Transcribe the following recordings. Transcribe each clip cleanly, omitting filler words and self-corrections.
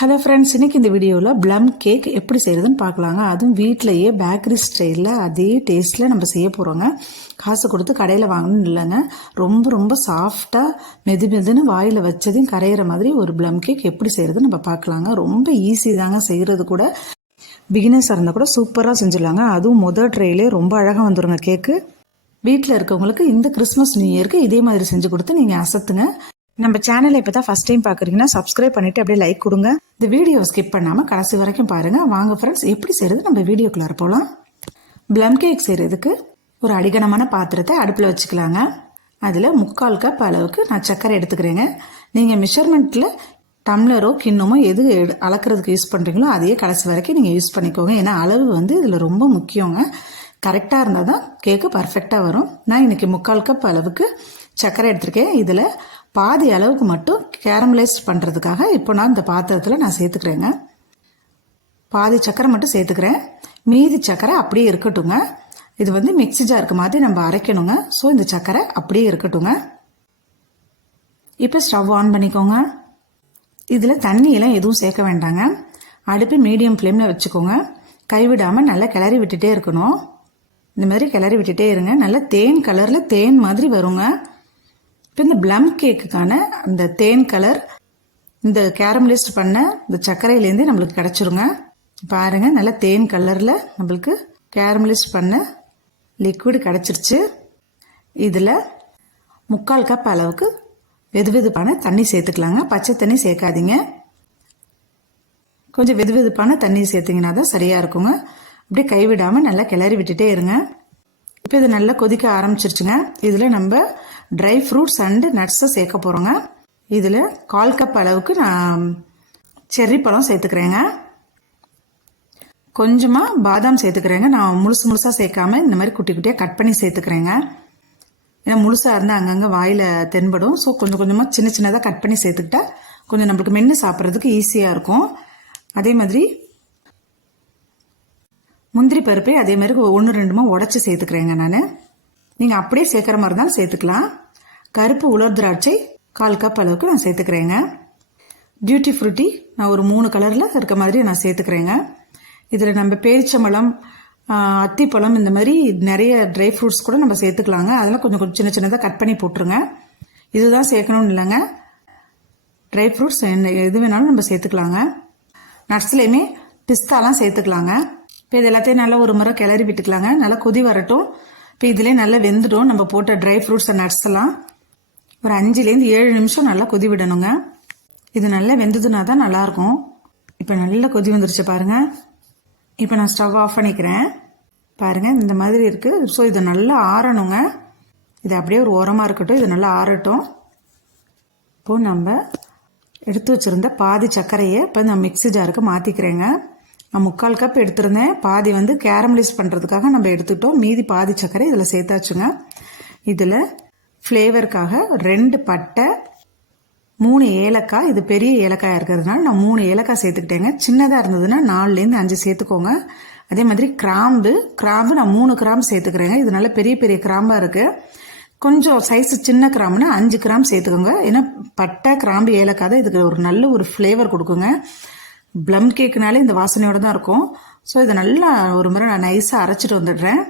Hello friends, இன்னைக்கு இந்த வீடியோவில் ப்ளம் கேக் எப்படி செய்கிறதுன்னு பார்க்கலாங்க. அதுவும் வீட்டிலையே பேக்கரி ஸ்டைலில் அதே டேஸ்ட்டில் நம்ம செய்ய போகிறோங்க. காசு கொடுத்து கடையில் வாங்கணும்னு இல்லைங்க. ரொம்ப ரொம்ப சாஃப்டாக மெதுன்னு வாயில் வச்சதையும் கரையிற மாதிரி ஒரு ப்ளம் கேக் எப்படி செய்கிறதுன்னு நம்ம பார்க்கலாங்க. ரொம்ப ஈஸி தாங்க செய்கிறது கூட. பிகினர்ஸாக இருந்தால் கூட சூப்பராக செஞ்சிடலாங்க. அதுவும் முதல் ட்ரேலே ரொம்ப அழகாக வந்துடுங்க கேக்கு. வீட்டில் இருக்கவங்களுக்கு இந்த கிறிஸ்மஸ் நியூ இயருக்கு இதே மாதிரி செஞ்சு கொடுத்து நீங்கள் அசத்துங்க. நம்ம சேனலை இப்போ தான் ஃபஸ்ட் டைம் பார்க்குறீங்கன்னா சப்ஸ்கிரைப் பண்ணிவிட்டு அப்படியே லைக் கொடுங்க. இந்த வீடியோவை ஸ்கிப் பண்ணாமல் கடைசி வரைக்கும் பாருங்கள். வாங்க ஃப்ரெண்ட்ஸ், எப்படி செய்கிறது நம்ம வீடியோக்குள்ளார போகலாம். ப்ளம் கேக் செய்கிறதுக்கு ஒரு அடிகனமான பாத்திரத்தை அடுப்பில் வச்சுக்கலாங்க. அதில் 3/4 கப் அளவுக்கு நான் சர்க்கரை எடுத்துக்கிறேங்க. நீங்கள் மெஷர்மெண்ட்டில் டம்ளரோ கிண்ணமோ எது அளக்கிறதுக்கு யூஸ் பண்ணுறீங்களோ அதையே கடைசி வரைக்கும் நீங்கள் யூஸ் பண்ணிக்கோங்க. ஏன்னா அளவு இதில் ரொம்ப முக்கியங்க. கரெக்டாக இருந்தால் தான் கேக்கு பர்ஃபெக்டாக வரும். நான் இன்றைக்கி 3/4 கப் அளவுக்கு சர்க்கரை எடுத்திருக்கேன். இதில் பாதி அளவுக்கு மட்டும் கேரமலைஸ் பண்ணுறதுக்காக இப்போ நான் இந்த பாத்திரத்தில் நான் சேர்த்துக்கிறேங்க. பாதி சர்க்கரை மட்டும் சேர்த்துக்கிறேன். மீதி சர்க்கரை அப்படியே இருக்கட்டுங்க. இது மிக்ஸி ஜாருக்கு மாதிரி நம்ம அரைக்கணுங்க. ஸோ இந்த சர்க்கரை அப்படியே இருக்கட்டுங்க. இப்போ ஸ்டவ் ஆன் பண்ணிக்கோங்க. இதில் தண்ணியெல்லாம் எதுவும் சேர்க்க வேண்டாங்க. அடுப்பு மீடியம் ஃப்ளேமில் வச்சுக்கோங்க. கைவிடாமல் நல்லா கிளறி விட்டுட்டே இருக்கணும். இந்த மாதிரி கிளறி விட்டுட்டே இருங்க. நல்லா தேன் கலரில் தேன் மாதிரி வருங்க. இப்போ இந்த ப்ளம் கேக்குக்கான அந்த தேன் கலர் இந்த கேரமலைஸ்ட் பண்ண இந்த சர்க்கரையிலேருந்தே நம்மளுக்கு கிடச்சிருங்க. பாருங்கள், நல்லா தேன் கலரில் நம்மளுக்கு கேரமலைஸ்ட் பண்ண லிக்விட் கிடச்சிருச்சு. இதில் 3/4 கப் அளவுக்கு வெதுவெதுப்பான தண்ணி சேர்த்துக்கலாங்க. பச்சை தண்ணி சேர்க்காதீங்க. கொஞ்சம் வெதுவெதுப்பான தண்ணி சேர்த்திங்கன்னா தான் சரியாக இருக்குங்க. அப்படியே கைவிடாமல் நல்லா கிளறி விட்டுட்டே இருங்க. இப்போ இது நல்லா கொதிக்க ஆரம்பிச்சிருச்சுங்க. இதில் நம்ம ட்ரை ஃப்ரூட்ஸ் அண்டு நட்ஸை சேர்க்க போகிறோங்க. இதில் 1/4 கப் அளவுக்கு நான் செர்ரி பழம் சேர்த்துக்கிறேங்க. கொஞ்சமாக பாதாம் சேர்த்துக்கிறேங்க. நான் முழுசாக சேர்க்காம இந்த மாதிரி குட்டி குட்டியாக கட் பண்ணி சேர்த்துக்கிறேங்க. ஏன்னா முழுசாக இருந்தால் அங்கங்கே வாயில் தென்படும். ஸோ கொஞ்சம் கொஞ்சமாக சின்னதாக கட் பண்ணி சேர்த்துக்கிட்டா கொஞ்சம் நம்மளுக்கு மென்று சாப்பிட்றதுக்கு ஈஸியாக இருக்கும். அதே மாதிரி முந்திரி பருப்பை அதே மாதிரி 1-2 உடச்சி சேர்த்துக்கிறேங்க. நான் நீங்கள் அப்படியே சேர்க்குற மாதிரி தான் சேர்த்துக்கலாம். கருப்பு உலர் திராட்சை 1/4 கப் அளவுக்கு நான் சேர்த்துக்கிறேங்க. டியூட்டி ஃப்ரூட்டி நான் ஒரு 3 கலரில் இருக்க மாதிரி நான் சேர்த்துக்கிறேங்க. இதில் நம்ம பேரிச்சம்பழம், அத்திப்பழம் இந்த மாதிரி நிறைய ட்ரை ஃப்ரூட்ஸ் கூட நம்ம சேர்த்துக்கலாங்க. அதெல்லாம் கொஞ்சம் சின்னதாக கட் பண்ணி போட்டுருங்க. இதுதான் சேர்க்கணும்னு இல்லைங்க. ட்ரை ஃப்ரூட்ஸ் எது வேணாலும் நம்ம சேர்த்துக்கலாங்க. நட்ஸ்லேயுமே பிஸ்தாலாம் சேர்த்துக்கலாங்க. இப்போ இது எல்லாத்தையும் நல்லா ஒரு முறை கிளறி விட்டுக்கலாங்க. நல்லா கொதி வரட்டும். இப்போ இதிலே நல்லா வெந்துடும். நம்ம போட்ட ட்ரை ஃப்ரூட்ஸ் நட்ஸ் எல்லாம் ஒரு 5-7 நிமிஷம் நல்லா கொதி விடணுங்க. இது நல்லா வெந்ததுனா தான் நல்லாயிருக்கும். இப்போ நல்லா கொதி வந்துருச்சு பாருங்கள். இப்போ நான் ஸ்டவ் ஆஃப் பண்ணிக்கிறேன். பாருங்கள், இந்த மாதிரி இருக்குது. ஸோ இது நல்லா ஆறணுங்க. இது அப்படியே ஒரு ஓரமாக இருக்கட்டும். இது நல்லா ஆறட்டும். இப்போது நம்ம எடுத்து வச்சுருந்த பாதி சர்க்கரையை இப்போ நான் மிக்ஸி ஜாருக்கு மாற்றிக்கிறேங்க. நான் 3/4 கப் எடுத்திருந்தேன். பாதி கேரமலைஸ் பண்ணுறதுக்காக நம்ம எடுத்துட்டோம். மீதி பாதி சர்க்கரை இதில் சேர்த்தாச்சுங்க. இதில் ஃப்ளேவருக்காக 2 பட்டை, 3 ஏலக்காய். இது பெரிய ஏலக்காயாக இருக்கிறதுனால நான் 3 ஏலக்காய் சேர்த்துக்கிட்டேங்க. சின்னதாக இருந்ததுன்னா 4-5 சேர்த்துக்கோங்க. அதே மாதிரி கிராம்பு நான் 3 கிராம்பு சேர்த்துக்கிறேங்க. இது நல்ல பெரிய பெரிய கிராம்பாக இருக்குது. கொஞ்சம் சைஸ் சின்ன கிராம்புனா 5 கிராம் சேர்த்துக்கோங்க. ஏன்னா பட்டை, கிராம்பு, ஏலக்காய் தான் இதுக்கு ஒரு நல்ல ஒரு ஃப்ளேவர் கொடுக்குங்க. ப்ளம் கேக்குனாலே இந்த வாசனையோடு தான் இருக்கும். ஸோ இதை நல்லா ஒரு முறை நான் நைஸாக அரைச்சிட்டு வந்துடுறேன்.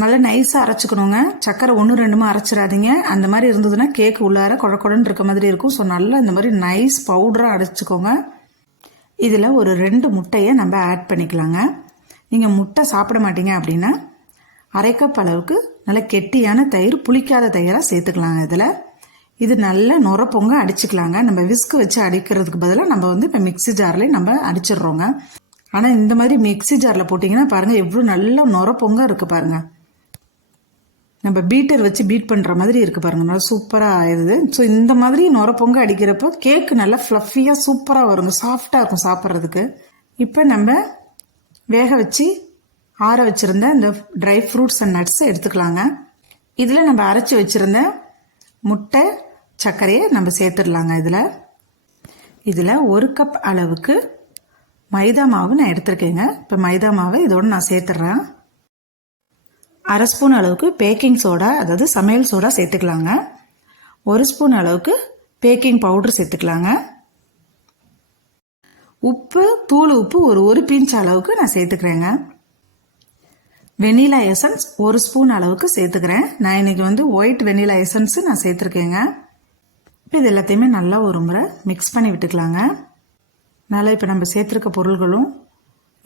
நல்லா நைஸாக அரைச்சிக்கணுங்க. சக்கரை 1-2 அரைச்சிடாதீங்க. அந்த மாதிரி இருந்ததுன்னா கேக்கு உள்ளார குழக்குடன்னு இருக்க மாதிரி இருக்கும். ஸோ நல்லா இந்த மாதிரி நைஸ் பவுடராக அரைச்சிக்கோங்க. இதில் ஒரு 2 முட்டையை நம்ம ஆட் பண்ணிக்கலாங்க. நீங்கள் முட்டை சாப்பிட மாட்டீங்க அப்படின்னா 1/2 கப் அளவுக்கு நல்ல கெட்டியான தயிர், புளிக்காத தயிராக சேர்த்துக்கலாங்க. இதில் இது நல்லா நுரப்பொங்க அடிச்சுக்கலாங்க. நம்ம விஸ்கு வச்சு அடிக்கிறதுக்கு பதிலாக நம்ம இப்போ மிக்ஸி ஜார்லேயே நம்ம அடிச்சிடுறோங்க. ஆனால் இந்த மாதிரி மிக்ஸி ஜாரில் போட்டிங்கன்னா பாருங்கள் எவ்வளோ நல்லா நுரப்பொங்க இருக்குது பாருங்கள். நம்ம பீட்டர் வச்சு பீட் பண்ணுற மாதிரி இருக்குது பாருங்கள். நல்லா சூப்பராக ஆயிடுது. ஸோ இந்த மாதிரி நுரப்பொங்க அடிக்கிறப்போ கேக்கு நல்லா ஃப்ளஃபியாக சூப்பராக வருங்க. சாஃப்டாக இருக்கும் சாப்பிட்றதுக்கு. இப்போ நம்ம வேக வச்சு ஆற வச்சுருந்த இந்த ட்ரை ஃப்ரூட்ஸ் அண்ட் நட்ஸை எடுத்துக்கலாங்க. இதில் நம்ம அரைச்சி வச்சுருந்த முட்டை, சர்க்கரையை நம்ம சேர்த்துடலாங்க. இதில் 1 கப் அளவுக்கு மைதா மாவு நான் எடுத்துருக்கேங்க. இப்போ மைதா மாவை இதோடு நான் சேர்த்துட்றேன். 1/2 ஸ்பூன் அளவுக்கு பேக்கிங் சோடா, அதாவது சமையல் சோடா சேர்த்துக்கலாங்க. 1 ஸ்பூன் அளவுக்கு பேக்கிங் பவுடர் சேர்த்துக்கலாங்க. உப்பு, தூள் உப்பு ஒரு பிஞ்ச் அளவுக்கு நான் சேர்த்துக்கிறேங்க. வெனிலா எசன்ஸ் 1 ஸ்பூன் அளவுக்கு சேர்த்துக்கிறேன். நான் இன்னைக்கு ஒயிட் வெனிலா எசன்ஸ் நான் சேர்த்துருக்கேங்க. இப்போ இது எல்லாத்தையுமே நல்லா ஒரு முறை மிக்ஸ் பண்ணி விட்டுக்கலாங்க. நல்லா இப்போ நம்ம சேர்த்துருக்க பொருள்களும்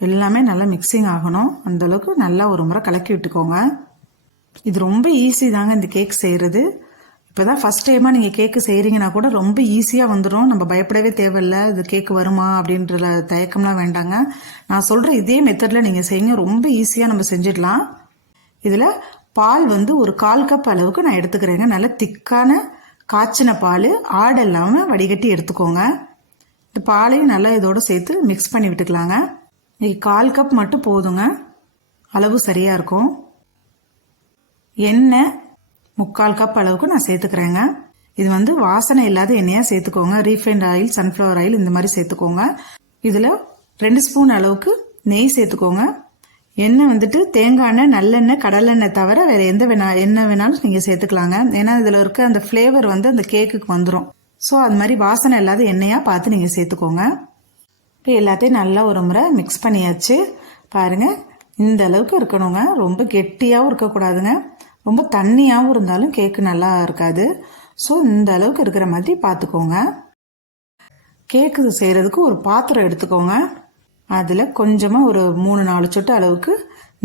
எல்லாமே நல்லா மிக்சிங் ஆகணும். அந்தளவுக்கு நல்லா ஒரு முறை கலக்கி விட்டுக்கோங்க. இது ரொம்ப ஈஸி தாங்க இந்த கேக் செய்கிறது. இப்போ தான் ஃபஸ்ட் டைமாக நீங்கள் கேக்கு செய்கிறீங்கன்னா கூட ரொம்ப ஈஸியாக வந்துடும். நம்ம பயப்படவே தேவையில்லை, இது கேக்கு வருமா அப்படின்ற தயக்கம்லாம் வேண்டாங்க. நான் சொல்கிற இதே மெத்தடில் நீங்கள் செய்யுங்க, ரொம்ப ஈஸியாக நம்ம செஞ்சிடலாம். இதில் பால் ஒரு 1/4 கப் அளவுக்கு நான் எடுத்துக்கிறேங்க. நல்ல திக்கான காய்ச்சின பால், ஆடு இல்லாமல் வடிகட்டி எடுத்துக்கோங்க. இந்த பாலையும் நல்லா இதோட சேர்த்து மிக்ஸ் பண்ணி விட்டுக்கலாங்க. இன்னைக்கு 1/4 கப் மட்டும் போதுங்க, அளவு சரியாக இருக்கும். எண்ணெய் 3/4 கப் அளவுக்கு நான் சேர்த்துக்கிறேங்க. இது வாசனை இல்லாத எண்ணெயாக சேர்த்துக்கோங்க. ரீஃபைண்ட் ஆயில், சன்ஃப்ளவர் ஆயில் இந்த மாதிரி சேர்த்துக்கோங்க. இதில் 2 ஸ்பூன் அளவுக்கு நெய் சேர்த்துக்கோங்க. எண்ணெய் தேங்காய் எண்ணெய், நல்லெண்ணெய், கடலெண்ணெய் தவிர வேறு எண்ணெய் வேணாலும் நீங்கள் சேர்த்துக்கலாங்க. ஏன்னா இதில் இருக்க அந்த ஃப்ளேவர் அந்த கேக்குக்கு வந்துடும். ஸோ அது மாதிரி வாசனை இல்லாத எண்ணெயாக பார்த்து நீங்கள் சேர்த்துக்கோங்க. இப்போ எல்லாத்தையும் நல்லா ஒரு முறை மிக்ஸ் பண்ணியாச்சு. பாருங்கள், இந்த அளவுக்கு இருக்கணுங்க. ரொம்ப கெட்டியாகவும் இருக்கக்கூடாதுங்க, ரொம்ப தண்ணியாகவும் இருந்தாலும் கேக்கு நல்லா இருக்காது. ஸோ இந்த அளவுக்கு இருக்கிற மாதிரி பார்த்துக்கோங்க. கேக்கு செய்கிறதுக்கு ஒரு பாத்திரம் எடுத்துக்கோங்க. அதில் கொஞ்சமாக ஒரு 3-4 சொட்டு அளவுக்கு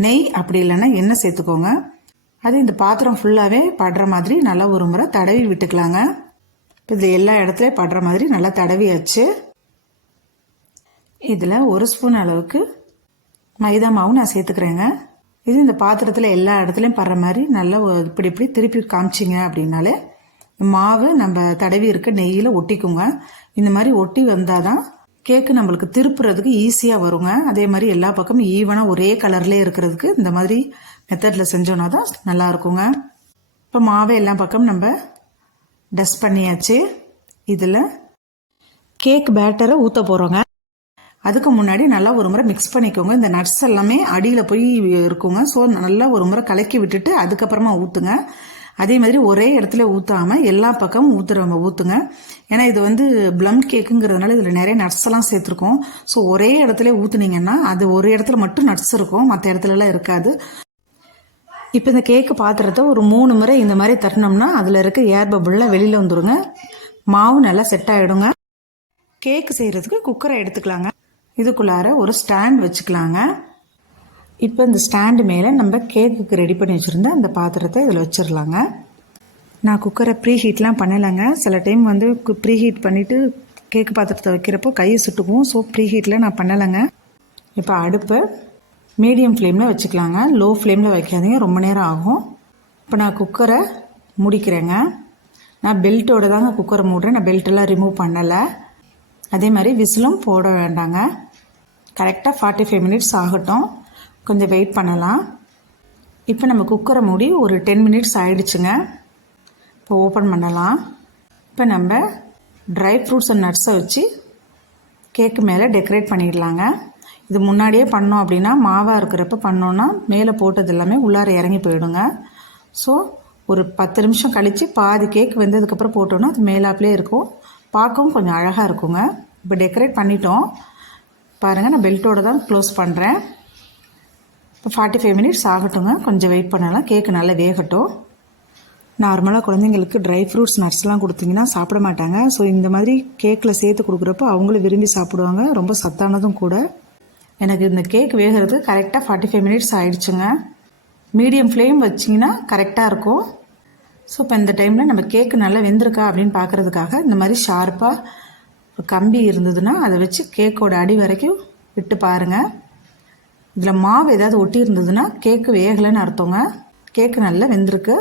நெய் அப்படி இல்லைன்னா எண்ணெய் சேர்த்துக்கோங்க. அது இந்த பாத்திரம் ஃபுல்லாகவே படுற மாதிரி நல்லா ஒரு முறை தடவி விட்டுக்கலாங்க. இப்போ இது எல்லா இடத்துலையும் படுற மாதிரி நல்லா தடவியாச்சு. இதில் 1 ஸ்பூன் அளவுக்கு மைதா மாவு நான் சேர்த்துக்கிறேங்க. இது இந்த பாத்திரத்தில் எல்லா இடத்துலையும் படுற மாதிரி நல்லா இப்படி இப்படி திருப்பி காமிச்சிங்க அப்படின்னாலே மாவு நம்ம தடவி இருக்க நெய்யில் ஒட்டிக்குங்க. இந்த மாதிரி ஒட்டி வந்தால் தான் கேக்கு நம்மளுக்கு திருப்புறதுக்கு ஈஸியாக வருங்க. அதே மாதிரி எல்லா பக்கமும் ஈவனாக ஒரே கலர்லேயே இருக்கிறதுக்கு இந்த மாதிரி மெத்தடில் செஞ்சோன்னா தான் நல்லா இருக்குங்க. இப்போ மாவை எல்லா பக்கமும் நம்ம டஸ்ட் பண்ணியாச்சு. இதில் கேக் பேட்டரை ஊற்ற போகிறோங்க. அதுக்கு முன்னாடி நல்லா ஒரு முறை மிக்ஸ் பண்ணிக்கோங்க. இந்த நட்ஸ் எல்லாமே அடியில் போய் இருக்குங்க. ஸோ நல்லா ஒரு முறை கலக்கி விட்டுட்டு அதுக்கப்புறமா ஊற்றுங்க. அதே மாதிரி ஒரே இடத்துல ஊற்றாமல் எல்லா பக்கமும் ஊற்றுங்க. ஏன்னா இது ப்ளம் கேக்குங்கிறதுனால இதில் நிறைய நட்ஸ் எல்லாம் சேர்த்துருக்கோம். ஸோ ஒரே இடத்துல ஊற்றுனீங்கன்னா அது ஒரு இடத்துல மட்டும் நட்ஸ் இருக்கும், மற்ற இடத்துலலாம் இருக்காது. இப்போ இந்த கேக்கு பாத்திரத்தை ஒரு 3 முறை இந்த மாதிரி தட்டினோம்னா அதில் இருக்க ஏர் பபுள்லாம் வெளியில் வந்துடுங்க. மாவு நல்லா செட் ஆகிடுங்க. கேக்கு செய்கிறதுக்கு குக்கரை எடுத்துக்கலாங்க. இதுக்குள்ளார ஒரு ஸ்டாண்ட் வச்சுக்கலாங்க. இப்போ இந்த ஸ்டாண்டு மேலே நம்ம கேக்குக்கு ரெடி பண்ணி வச்சுருந்த அந்த பாத்திரத்தை இதில் வச்சிடலாங்க. நான் குக்கரை ப்ரீ ஹீட்லாம் பண்ணலைங்க. சில டைம் ப்ரீ ஹீட் பண்ணிவிட்டு கேக்கு பாத்திரத்தை வைக்கிறப்போ கையை சுட்டுக்குவோம். ஸோ ப்ரீ ஹீட்டில் நான் பண்ணலைங்க. இப்போ அடுப்பை மீடியம் ஃப்ளேமில் வச்சுக்கலாங்க. லோ ஃப்ளேமில் வைக்காதீங்க, ரொம்ப நேரம் ஆகும். இப்போ நான் குக்கரை முடிக்கிறேங்க. நான் பெல்ட்டோடு தாங்க குக்கரை மூடுறேன். நான் பெல்ட்டெல்லாம் ரிமூவ் பண்ணலை. அதே மாதிரி விசிலும் போட வேண்டாங்க. கரெக்டாக 45 மினிட்ஸ் ஆகட்டும், கொஞ்சம் வெயிட் பண்ணலாம். இப்போ நம்ம குக்கரை மூடி ஒரு 10 மினிட்ஸ் ஆகிடுச்சுங்க. இப்போ ஓப்பன் பண்ணலாம். இப்போ நம்ம ட்ரை ஃப்ரூட்ஸ் அண்ட் நட்ஸை வச்சு கேக்கு மேலே டெக்கரேட் பண்ணிடலாங்க. இது முன்னாடியே பண்ணோம் அப்படின்னா மாவாக இருக்கிறப்ப பண்ணோன்னா மேலே போட்டது எல்லாமே உள்ளார இறங்கி போயிடுங்க. ஸோ ஒரு 10 நிமிஷம் கழித்து பாதி கேக் வெந்ததுக்கப்புறம் போட்டோன்னா அது மேலாப்பிலே இருக்கும், பார்க்கவும் கொஞ்சம் அழகாக இருக்குங்க. இப்போ டெக்கரேட் பண்ணிட்டோம் பாருங்கள். நான் பெல்ட்டோடு தான் க்ளோஸ் பண்ணுறேன். இப்போ 45 மினிட்ஸ் ஆகட்டுங்க, கொஞ்சம் வெயிட் பண்ணலாம். கேக்கு நல்லா வேகட்டும். நார்மலாக குழந்தைங்களுக்கு ட்ரை ஃப்ரூட்ஸ் நட்ஸ்லாம் கொடுத்தீங்கன்னா சாப்பிட மாட்டாங்க. ஸோ இந்த மாதிரி கேக்கில் சேர்த்து கொடுக்குறப்போ அவங்களும் விரும்பி சாப்பிடுவாங்க. ரொம்ப சத்தானதும் கூட. எனக்கு இந்த கேக் வேகிறது கரெக்டாக 45 மினிட்ஸ் ஆகிடுச்சுங்க. மீடியம் ஃப்ளேம் வச்சிங்கன்னா கரெக்டாக இருக்கும். ஸோ இப்போ இந்த டைமில் நம்ம கேக்கு நல்லா வெந்திருக்கா அப்படின்னு பார்க்குறதுக்காக இந்த மாதிரி ஷார்ப்பாக ஒரு கம்பி இருந்ததுன்னா அதை வச்சு கேக்கோட அடி வரைக்கும் விட்டு பாருங்கள். இதில் மாவு ஏதாவது ஒட்டி இருந்ததுன்னா கேக்கு வேகலைன்னு அர்த்தங்க. கேக்கு நல்லா வெந்திருக்கு.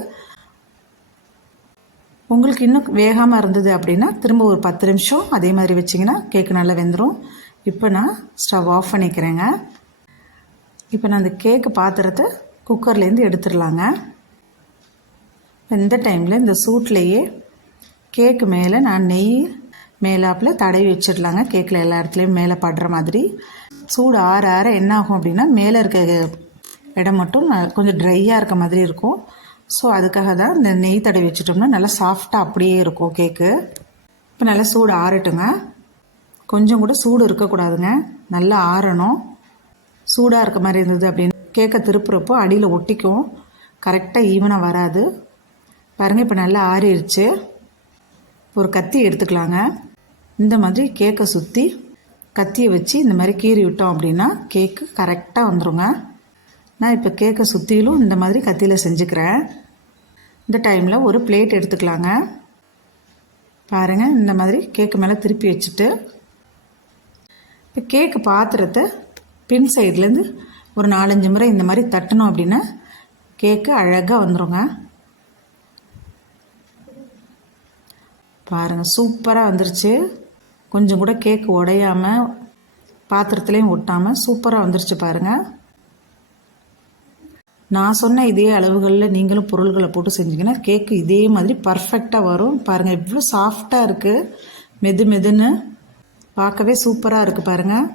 உங்களுக்கு இன்னும் வேகாமல் இருந்தது அப்படின்னா திரும்ப ஒரு 10 நிமிஷம் அதே மாதிரி வச்சிங்கன்னா கேக்கு நல்லா வெந்துடும். இப்போ நான் ஸ்டவ் ஆஃப் பண்ணிக்கிறேங்க. இப்போ நான் அந்த கேக்கு பாத்திரத்தை குக்கர்லேருந்து எடுத்துடலாங்க. இந்த டைமில் இந்த சூட்லேயே கேக்கு மேலே நான் நெய் மேலாப்பில் தடவி வச்சிடலாங்க. கேக்கில் எல்லா இடத்துலையும் மேலே படுற மாதிரி. சூடு ஆற ஆற என்ன ஆகும் அப்படின்னா மேலே இருக்க இடம் மட்டும் கொஞ்சம் ட்ரையாக இருக்க மாதிரி இருக்கும். ஸோ அதுக்காக தான் இந்த நெய் தடவி வச்சிட்டோம்னா நல்லா சாஃப்டாக அப்படியே இருக்கும் கேக்கு. இப்போ நல்லா சூடு ஆறட்டுங்க. கொஞ்சம் கூட சூடு இருக்கக்கூடாதுங்க, நல்லா ஆறணும். சூடாக இருக்க மாதிரி இருந்தது அப்படின்னு கேக்கை திருப்புறப்போ அடியில் ஒட்டிக்கும், கரெக்டாக ஈவனாக வராது. பாருங்கள், இப்போ நல்லா ஆறிடுச்சு. ஒரு கத்தி எடுத்துக்கலாங்க. இந்த மாதிரி கேக்கை சுற்றி கத்தியை வச்சு இந்த மாதிரி கீறி விட்டோம் அப்படின்னா கேக்கு கரெக்டாக வந்துடுங்க. நான் இப்போ கேக்கை சுற்றிலும் இந்த மாதிரி கத்தியில் செஞ்சுக்கிறேன். இந்த டைமில் ஒரு பிளேட் எடுத்துக்கலாங்க. பாருங்கள், இந்த மாதிரி கேக்கு மேலே திருப்பி வச்சுட்டு இப்போ கேக்கு பாத்திரத்தை பின் சைட்லேருந்து ஒரு 4-5 முறை இந்த மாதிரி தட்டணும் அப்படின்னா கேக்கு அழகாக வந்துடுங்க. பாருங்கள், சூப்பராக வந்துருச்சு. கொஞ்சம் கூட கேக்கு உடையாமல் பாத்திரத்துலேயும் ஒட்டாமல் சூப்பராக வந்துருச்சு பாருங்கள். நான் சொன்ன இதே அளவுகளில் நீங்களும் பொருள்களை போட்டு செஞ்சிங்கன்னா கேக்கு இதே மாதிரி பர்ஃபெக்டாக வரும். பாருங்கள், எவ்வளோ சாஃப்டாக இருக்குது, மெது மெதுன்னு பார்க்கவே சூப்பராக இருக்குது பாருங்கள்.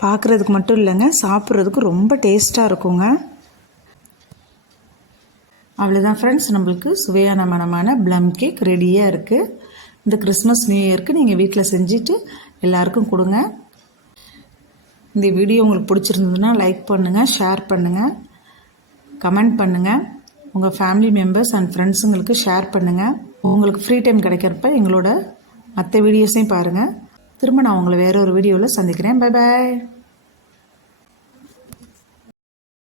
பார்க்குறதுக்கு மட்டும் இல்லைங்க, சாப்பிட்றதுக்கு ரொம்ப டேஸ்ட்டாக இருக்குங்க. அவ்வளோதான் ஃப்ரெண்ட்ஸ், நம்மளுக்கு சுவையான மனமான ப்ளம் கேக் ரெடியாக இருக்குது. இந்த கிறிஸ்மஸ் நியூ இயருக்கு நீங்கள் வீட்டில் செஞ்சுட்டு எல்லாருக்கும் கொடுங்க. இந்த வீடியோ உங்களுக்கு பிடிச்சிருந்ததுன்னா லைக் பண்ணுங்கள், ஷேர் பண்ணுங்கள், கமெண்ட் பண்ணுங்கள். உங்கள் ஃபேமிலி மெம்பர்ஸ் அண்ட் ஃப்ரெண்ட்ஸுங்களுக்கு ஷேர் பண்ணுங்கள். உங்களுக்கு ஃப்ரீ டைம் கிடைக்கிறப்ப எங்களோட மற்ற வீடியோஸையும் பாருங்கள். திரும்ப நான் உங்களை வேறு ஒரு வீடியோவில் சந்திக்கிறேன். Bye bye.